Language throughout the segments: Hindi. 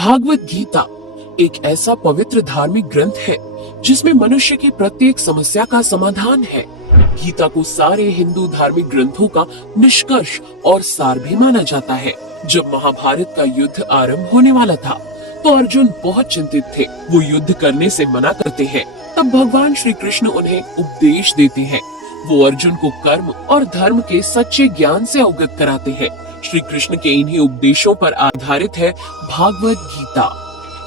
भागवत गीता एक ऐसा पवित्र धार्मिक ग्रंथ है जिसमें मनुष्य की प्रत्येक समस्या का समाधान है। गीता को सारे हिंदू धार्मिक ग्रंथों का निष्कर्ष और सार भी माना जाता है। जब महाभारत का युद्ध आरंभ होने वाला था तो अर्जुन बहुत चिंतित थे। वो युद्ध करने से मना करते हैं। तब भगवान श्री कृष्ण उन्हें उपदेश देते हैं। वो अर्जुन को कर्म और धर्म के सच्चे ज्ञान से अवगत कराते हैं। श्री कृष्ण के इन्हीं उपदेशों पर आधारित है भागवत गीता।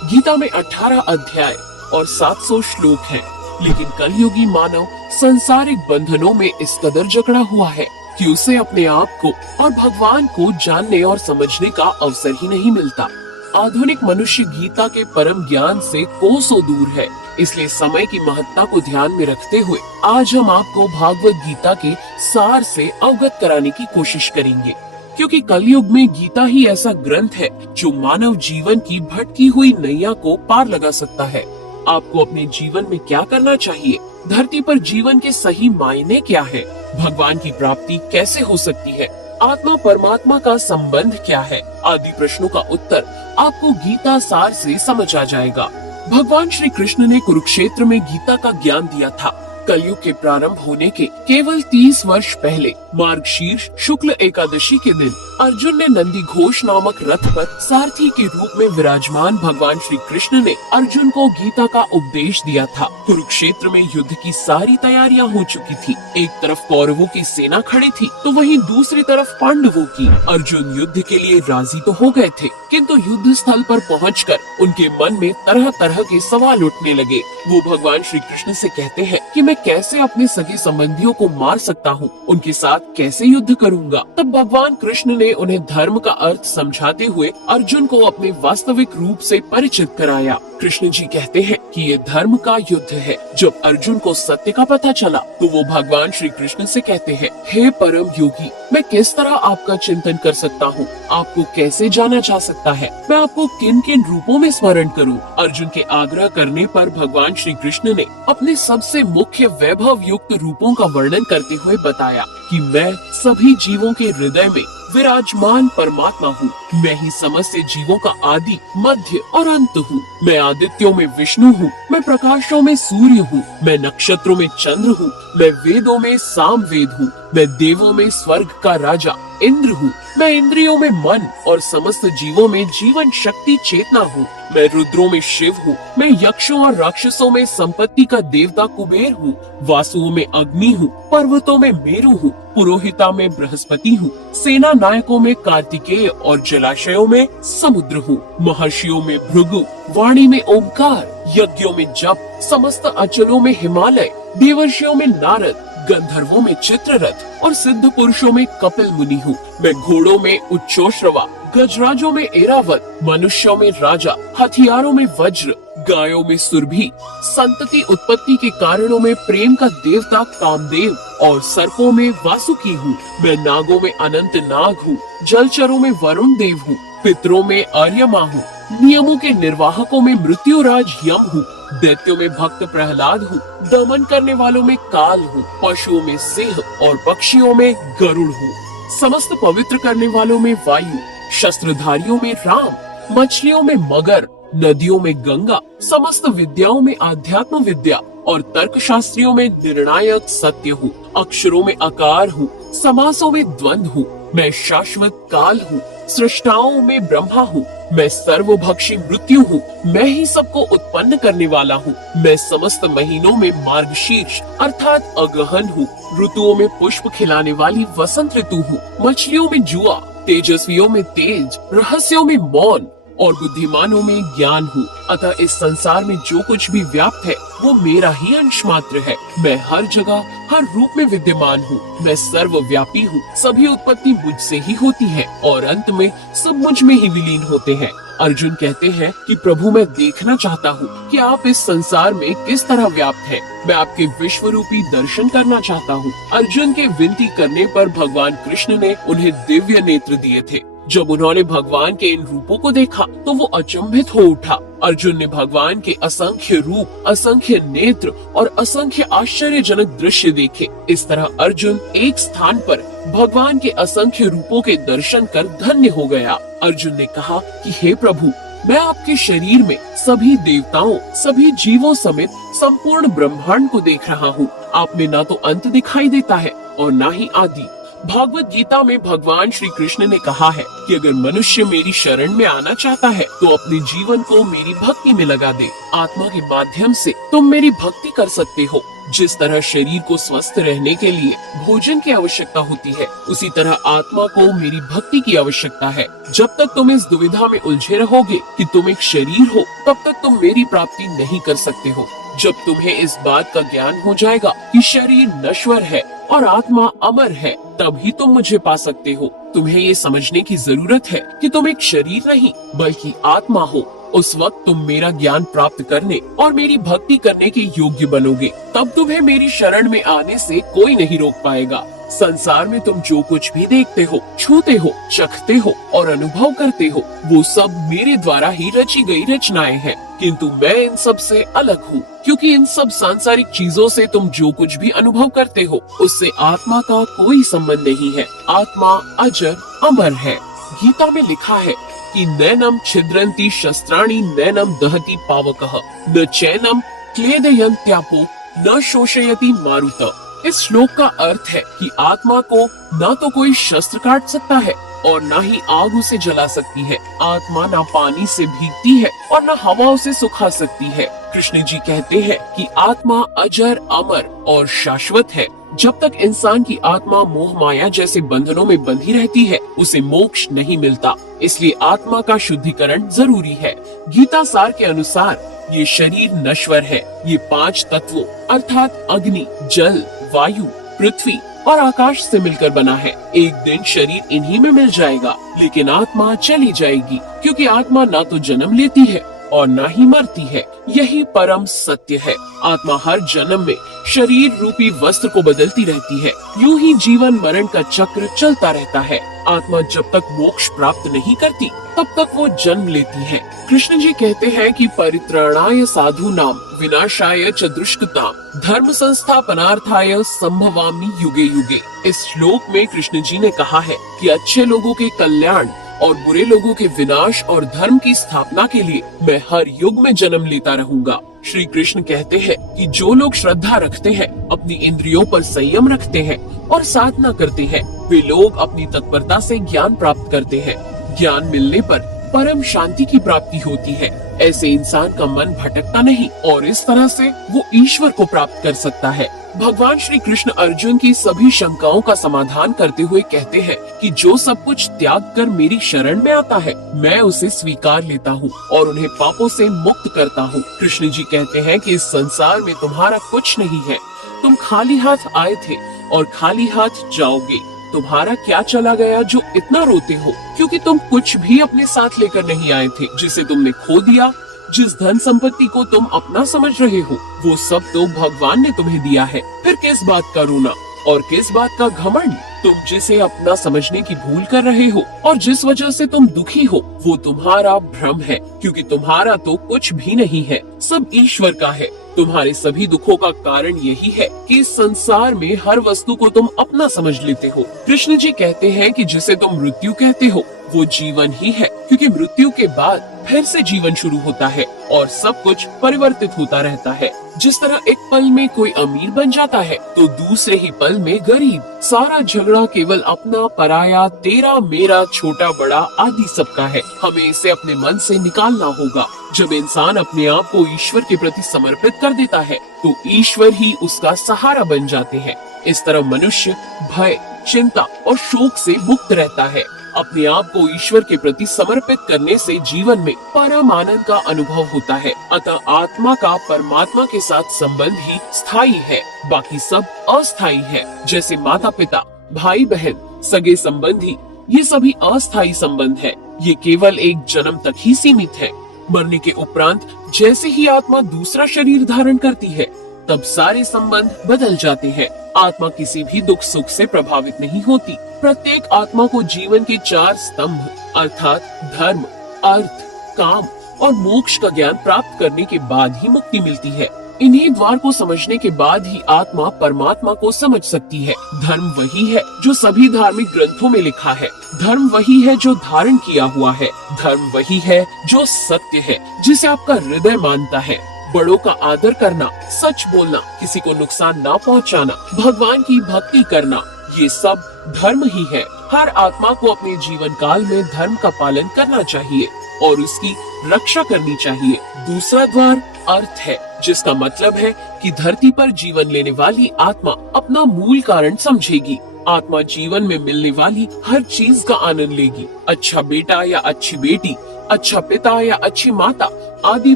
गीता में 18 अध्याय और 700 श्लोक हैं, लेकिन कलयुगी मानव संसारिक बंधनों में इस कदर जकड़ा हुआ है कि उसे अपने आप को और भगवान को जानने और समझने का अवसर ही नहीं मिलता। आधुनिक मनुष्य गीता के परम ज्ञान से कोसों दूर है। इसलिए समय की महत्ता को ध्यान में रखते हुए आज हम आपको भागवत गीता के सार से अवगत कराने की कोशिश करेंगे, क्योंकि कलयुग में गीता ही ऐसा ग्रंथ है जो मानव जीवन की भटकी हुई नैया को पार लगा सकता है। आपको अपने जीवन में क्या करना चाहिए, धरती पर जीवन के सही मायने क्या है, भगवान की प्राप्ति कैसे हो सकती है, आत्मा परमात्मा का संबंध क्या है, आदि प्रश्नों का उत्तर आपको गीता सार से समझ आ जाएगा। भगवान श्री कृष्ण ने कुरुक्षेत्र में गीता का ज्ञान दिया था। कलयुग के प्रारंभ होने के केवल 30 वर्ष पहले मार्गशीर्ष शुक्ल एकादशी के दिन अर्जुन ने नंदी घोष नामक रथ पर सारथी के रूप में विराजमान भगवान श्री कृष्ण ने अर्जुन को गीता का उपदेश दिया था। कुरुक्षेत्र में युद्ध की सारी तैयारियां हो चुकी थी। एक तरफ कौरवों की सेना खड़ी थी तो वहीं दूसरी तरफ पांडवों की। अर्जुन युद्ध के लिए राजी तो हो गए थे, किंतु युद्ध स्थल पर पहुंचकर उनके मन में तरह तरह के सवाल उठने लगे। वो भगवान श्री कृष्ण से कहते हैं कि मैं कैसे अपने सगे संबंधियों को मार सकता हूँ, उनके साथ कैसे युद्ध करूँगा। तब भगवान कृष्ण ने उन्हें धर्म का अर्थ समझाते हुए अर्जुन को अपने वास्तविक रूप से परिचित कराया। कृष्ण जी कहते हैं कि ये धर्म का युद्ध है। जब अर्जुन को सत्य का पता चला तो वो भगवान श्री कृष्ण से कहते हैं, हे परम योगी, मैं किस तरह आपका चिंतन कर सकता हूँ, आपको कैसे जाना जा सकता है, मैं आपको किन किन रूपों में स्मरण करूँ। अर्जुन के आग्रह करने पर भगवान श्री कृष्ण ने अपने सबसे मुख्य वैभव युक्त रूपों का वर्णन करते हुए बताया कि मैं सभी जीवों के हृदय में विराजमान परमात्मा हूँ। मैं ही समस्त जीवों का आदि, मध्य और अंत हूँ। मैं आदित्यों में विष्णु हूँ, मैं प्रकाशों में सूर्य हूँ, मैं नक्षत्रों में चंद्र हूँ, मैं वेदों में सामवेद हूँ, मैं देवों में स्वर्ग का राजा इंद्र हूँ, मैं इंद्रियों में मन और समस्त जीवों में जीवन शक्ति चेतना हूँ, मैं रुद्रों में शिव हूँ, मैं यक्षों और राक्षसों में संपत्ति का देवता कुबेर हूँ, वासुओं में अग्नि हूँ, पर्वतों में मेरु हूँ, पुरोहिता में बृहस्पति हूँ, सेना नायकों में कार्तिकेय और जलाशयों में समुद्र हूँ, महर्षियों में भृगु, वाणी में ओंकार, यज्ञों में जप, समस्त अचलों में हिमालय, देवर्षियों में नारद, गंधर्वों में चित्ररथ और सिद्ध पुरुषों में कपिल मुनि हूँ। मैं घोड़ों में उच्चोश्रवा, गजराजों में एरावत, मनुष्यों में राजा, हथियारों में वज्र, गायों में सुरभि, संतति उत्पत्ति के कारणों में प्रेम का देवता कामदेव और सर्पों में वासुकी हूँ। मैं नागों में अनंत नाग हूँ, जलचरों में वरुण देव हूँ, पितरों में आर्यमा हूँ, नियमों के निर्वाहकों में मृत्युराज यम हूँ, दैत्यों में भक्त प्रहलाद हूँ, दमन करने वालों में काल हूँ, पशुओं में सिंह और पक्षियों में गरुड़ हूँ, समस्त पवित्र करने वालों में वायु, शस्त्रधारियों में राम, मछलियों में मगर, नदियों में गंगा, समस्त विद्याओं में आध्यात्म विद्या और तर्क शास्त्रियों में निर्णायक सत्य हूँ, अक्षरों में आकार हूँ, समासों में द्वंद्व हूँ, मैं शाश्वत काल हूँ, सृष्टाओं में ब्रह्मा हूँ, मैं सर्वभक्षी मृत्यु हूँ, मैं ही सबको उत्पन्न करने वाला हूँ, मैं समस्त महीनों में मार्गशीर्ष अर्थात अगहन हूँ, ऋतुओं में पुष्प खिलाने वाली वसंत ऋतु हूँ, मछलियों में जुआ, तेजस्वियों में तेज, रहस्यों में मौन और बुद्धिमानों में ज्ञान हूँ। अतः इस संसार में जो कुछ भी व्याप्त है वो मेरा ही अंश मात्र है। मैं हर जगह हर रूप में विद्यमान हूँ। मैं सर्वव्यापी हूँ। सभी उत्पत्ति मुझसे ही होती है और अंत में सब मुझ में ही विलीन होते हैं। अर्जुन कहते हैं कि प्रभु, मैं देखना चाहता हूँ कि आप इस संसार में किस तरह व्याप्त हैं। मैं आपके विश्व रूपी दर्शन करना चाहता हूँ। अर्जुन के विनती करने पर भगवान कृष्ण ने उन्हें दिव्य नेत्र दिए थे। जब उन्होंने भगवान के इन रूपों को देखा तो वो अचंभित हो उठा। अर्जुन ने भगवान के असंख्य रूप, असंख्य नेत्र और असंख्य आश्चर्यजनक दृश्य देखे। इस तरह अर्जुन एक स्थान पर भगवान के असंख्य रूपों के दर्शन कर धन्य हो गया। अर्जुन ने कहा कि हे प्रभु, मैं आपके शरीर में सभी देवताओं, सभी जीवों समेत संपूर्ण ब्रह्मांड को देख रहा हूँ। आप में ना तो अंत दिखाई देता है और ना ही आदि। भागवत गीता में भगवान श्री कृष्ण ने कहा है कि अगर मनुष्य मेरी शरण में आना चाहता है तो अपने जीवन को मेरी भक्ति में लगा दे। आत्मा के माध्यम से तुम मेरी भक्ति कर सकते हो। जिस तरह शरीर को स्वस्थ रहने के लिए भोजन की आवश्यकता होती है, उसी तरह आत्मा को मेरी भक्ति की आवश्यकता है। जब तक तुम इस दुविधा में उलझे रहोगे कि तुम एक शरीर हो, तब तक तुम मेरी प्राप्ति नहीं कर सकते हो। जब तुम्हें इस बात का ज्ञान हो जाएगा कि शरीर नश्वर है और आत्मा अमर है, तभी तुम मुझे पा सकते हो। तुम्हें ये समझने की जरूरत है कि तुम एक शरीर नहीं बल्कि आत्मा हो। उस वक्त तुम मेरा ज्ञान प्राप्त करने और मेरी भक्ति करने के योग्य बनोगे। तब तुम्हें मेरी शरण में आने से कोई नहीं रोक पाएगा। संसार में तुम जो कुछ भी देखते हो, छूते हो, चखते हो और अनुभव करते हो, वो सब मेरे द्वारा ही रची गई रचनाएं हैं। किंतु मैं इन सब से अलग हूँ, क्योंकि इन सब सांसारिक चीजों से तुम जो कुछ भी अनुभव करते हो, उससे आत्मा का कोई संबंध नहीं है। आत्मा अजर अमर है। गीता में लिखा है कि नैनम छिद्रन्ति शस्त्राणि नैनम दहति पावकः न चैनम क्लेदयन्त्यापो न शोषयति मारुत। इस श्लोक का अर्थ है कि आत्मा को न तो कोई शस्त्र काट सकता है और न ही आग उसे जला सकती है। आत्मा न पानी से भीगती है और न हवा उसे सुखा सकती है। कृष्ण जी कहते हैं कि आत्मा अजर अमर और शाश्वत है। जब तक इंसान की आत्मा मोह माया जैसे बंधनों में बंधी रहती है, उसे मोक्ष नहीं मिलता। इसलिए आत्मा का शुद्धिकरण जरूरी है। गीता सार के अनुसार ये शरीर नश्वर है। ये 5 तत्वों अर्थात अग्नि, जल, वायु, पृथ्वी और आकाश से मिलकर बना है। एक दिन शरीर इन्हीं में मिल जाएगा, लेकिन आत्मा चली जाएगी, क्योंकि आत्मा ना तो जन्म लेती है और ना ही मरती है। यही परम सत्य है। आत्मा हर जन्म में शरीर रूपी वस्त्र को बदलती रहती है। यूं ही जीवन मरण का चक्र चलता रहता है। आत्मा जब तक मोक्ष प्राप्त नहीं करती, तब तक वो जन्म लेती है। कृष्ण जी कहते हैं कि परित्राणाय साधूनाम विनाशाय च दुष्कृताम धर्म संस्थापनार्थाय संभवामि युगे युगे। इस श्लोक में कृष्ण जी ने कहा है कि अच्छे लोगों के कल्याण और बुरे लोगों के विनाश और धर्म की स्थापना के लिए मैं हर युग में जन्म लेता रहूंगा। श्री कृष्ण कहते हैं कि जो लोग श्रद्धा रखते हैं, अपनी इंद्रियों पर संयम रखते हैं और साधना करते हैं, वे लोग अपनी तत्परता से ज्ञान प्राप्त करते हैं। ज्ञान मिलने पर परम शांति की प्राप्ति होती है। ऐसे इंसान का मन भटकता नहीं और इस तरह से वो ईश्वर को प्राप्त कर सकता है। भगवान श्री कृष्ण अर्जुन की सभी शंकाओं का समाधान करते हुए कहते हैं कि जो सब कुछ त्याग कर मेरी शरण में आता है, मैं उसे स्वीकार लेता हूँ और उन्हें पापों से मुक्त करता हूँ। कृष्ण जी कहते हैं कि इस संसार में तुम्हारा कुछ नहीं है। तुम खाली हाथ आए थे और खाली हाथ जाओगे। तुम्हारा क्या चला गया जो इतना रोते हो? क्योंकि तुम कुछ भी अपने साथ लेकर नहीं आए थे। जिसे तुमने खो दिया, जिस धन संपत्ति को तुम अपना समझ रहे हो, वो सब तो भगवान ने तुम्हें दिया है। फिर किस बात का रोना और किस बात का घमंड? तुम जिसे अपना समझने की भूल कर रहे हो और जिस वजह से तुम दुखी हो, वो तुम्हारा भ्रम है, क्योंकि तुम्हारा तो कुछ भी नहीं है, सब ईश्वर का है। तुम्हारे सभी दुखों का कारण यही है कि इस संसार में हर वस्तु को तुम अपना समझ लेते हो। कृष्ण जी कहते हैं कि जिसे तुम मृत्यु कहते हो, वो जीवन ही है, क्योंकि मृत्यु के बाद फिर से जीवन शुरू होता है और सब कुछ परिवर्तित होता रहता है। जिस तरह एक पल में कोई अमीर बन जाता है तो दूसरे ही पल में गरीब। सारा झगड़ा केवल अपना पराया, तेरा मेरा, छोटा बड़ा आदि सबका है। हमें इसे अपने मन से निकालना होगा। जब इंसान अपने आप को ईश्वर के प्रति समर्पित कर देता है तो ईश्वर ही उसका सहारा बन जाते हैं। इस तरह मनुष्य भय, चिंता और शोक से मुक्त रहता है। अपने आप को ईश्वर के प्रति समर्पित करने से जीवन में परम आनंद का अनुभव होता है। अतः आत्मा का परमात्मा के साथ संबंध ही स्थायी है, बाकी सब अस्थायी है। जैसे माता पिता, भाई बहन, सगे संबंधी, ये सभी अस्थायी संबंध है। ये केवल एक जन्म तक ही सीमित है। मरने के उपरांत जैसे ही आत्मा दूसरा शरीर धारण करती है, तब सारे संबंध बदल जाते हैं। आत्मा किसी भी दुख सुख से प्रभावित नहीं होती। प्रत्येक आत्मा को जीवन के 4 स्तंभ अर्थात धर्म, अर्थ, काम और मोक्ष का ज्ञान प्राप्त करने के बाद ही मुक्ति मिलती है। इन्हीं द्वार को समझने के बाद ही आत्मा परमात्मा को समझ सकती है। धर्म वही है जो सभी धार्मिक ग्रंथों में लिखा है। धर्म वही है जो धारण किया हुआ है। धर्म वही है जो सत्य है, जिसे आपका हृदय मानता है। बड़ों का आदर करना, सच बोलना, किसी को नुकसान ना पहुंचाना, भगवान की भक्ति करना, ये सब धर्म ही है। हर आत्मा को अपने जीवन काल में धर्म का पालन करना चाहिए और उसकी रक्षा करनी चाहिए। दूसरा द्वार अर्थ है, जिसका मतलब है कि धरती पर जीवन लेने वाली आत्मा अपना मूल कारण समझेगी। आत्मा जीवन में मिलने वाली हर चीज का आनंद लेगी। अच्छा बेटा या अच्छी बेटी, अच्छा पिता या अच्छी माता आदि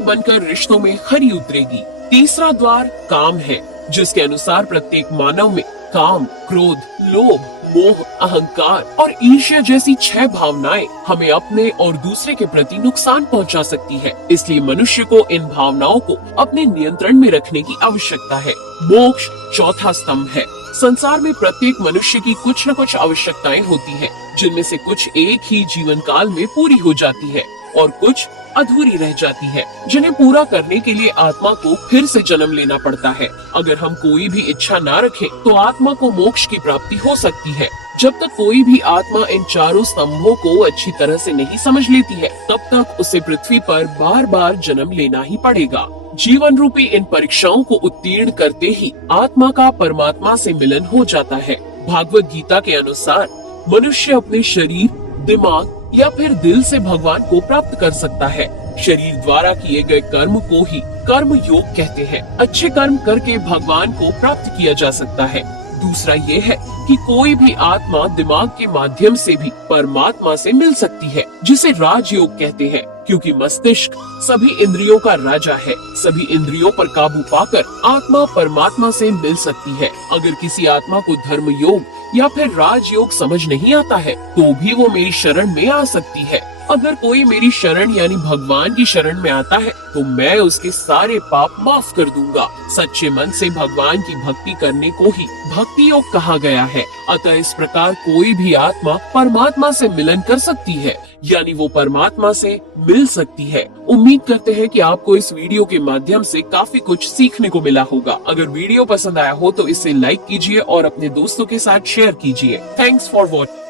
बनकर रिश्तों में खरी उतरेगी। तीसरा द्वार काम है, जिसके अनुसार प्रत्येक मानव में काम, क्रोध, लोभ, मोह, अहंकार और ईर्ष्या जैसी 6 भावनाएं हमें अपने और दूसरे के प्रति नुकसान पहुंचा सकती है। इसलिए मनुष्य को इन भावनाओं को अपने नियंत्रण में रखने की आवश्यकता है। मोक्ष चौथा स्तंभ है। संसार में प्रत्येक मनुष्य की कुछ न कुछ आवश्यकताएं होती हैं, जिनमें से कुछ एक ही जीवन काल में पूरी हो जाती है और कुछ अधूरी रह जाती है, जिन्हें पूरा करने के लिए आत्मा को फिर से जन्म लेना पड़ता है। अगर हम कोई भी इच्छा ना रखें तो आत्मा को मोक्ष की प्राप्ति हो सकती है। जब तक कोई भी आत्मा इन चारों स्तंभों को अच्छी तरह से नहीं समझ लेती है, तब तक उसे पृथ्वी पर बार बार जन्म लेना ही पड़ेगा। जीवन रूपी इन परीक्षाओं को उत्तीर्ण करते ही आत्मा का परमात्मा से मिलन हो जाता है। भागवत गीता के अनुसार मनुष्य अपने शरीर, दिमाग या फिर दिल से भगवान को प्राप्त कर सकता है। शरीर द्वारा किए गए कर्म को ही कर्म योग कहते हैं। अच्छे कर्म करके भगवान को प्राप्त किया जा सकता है। दूसरा ये है कि कोई भी आत्मा दिमाग के माध्यम से भी परमात्मा से मिल सकती है, जिसे राजयोग कहते हैं, क्योंकि मस्तिष्क सभी इंद्रियों का राजा है। सभी इंद्रियों पर काबू पाकर आत्मा परमात्मा से मिल सकती है। अगर किसी आत्मा को धर्म योग या फिर राजयोग समझ नहीं आता है, तो भी वो मेरी शरण में आ सकती है। अगर कोई मेरी शरण यानी भगवान की शरण में आता है, तो मैं उसके सारे पाप माफ कर दूंगा। सच्चे मन से भगवान की भक्ति करने को ही भक्ति योग कहा गया है। अतः इस प्रकार कोई भी आत्मा परमात्मा से मिलन कर सकती है, यानी वो परमात्मा से मिल सकती है। उम्मीद करते हैं कि आपको इस वीडियो के माध्यम से काफी कुछ सीखने को मिला होगा। अगर वीडियो पसंद आया हो तो इसे लाइक कीजिए और अपने दोस्तों के साथ शेयर कीजिए। Thanks for watching.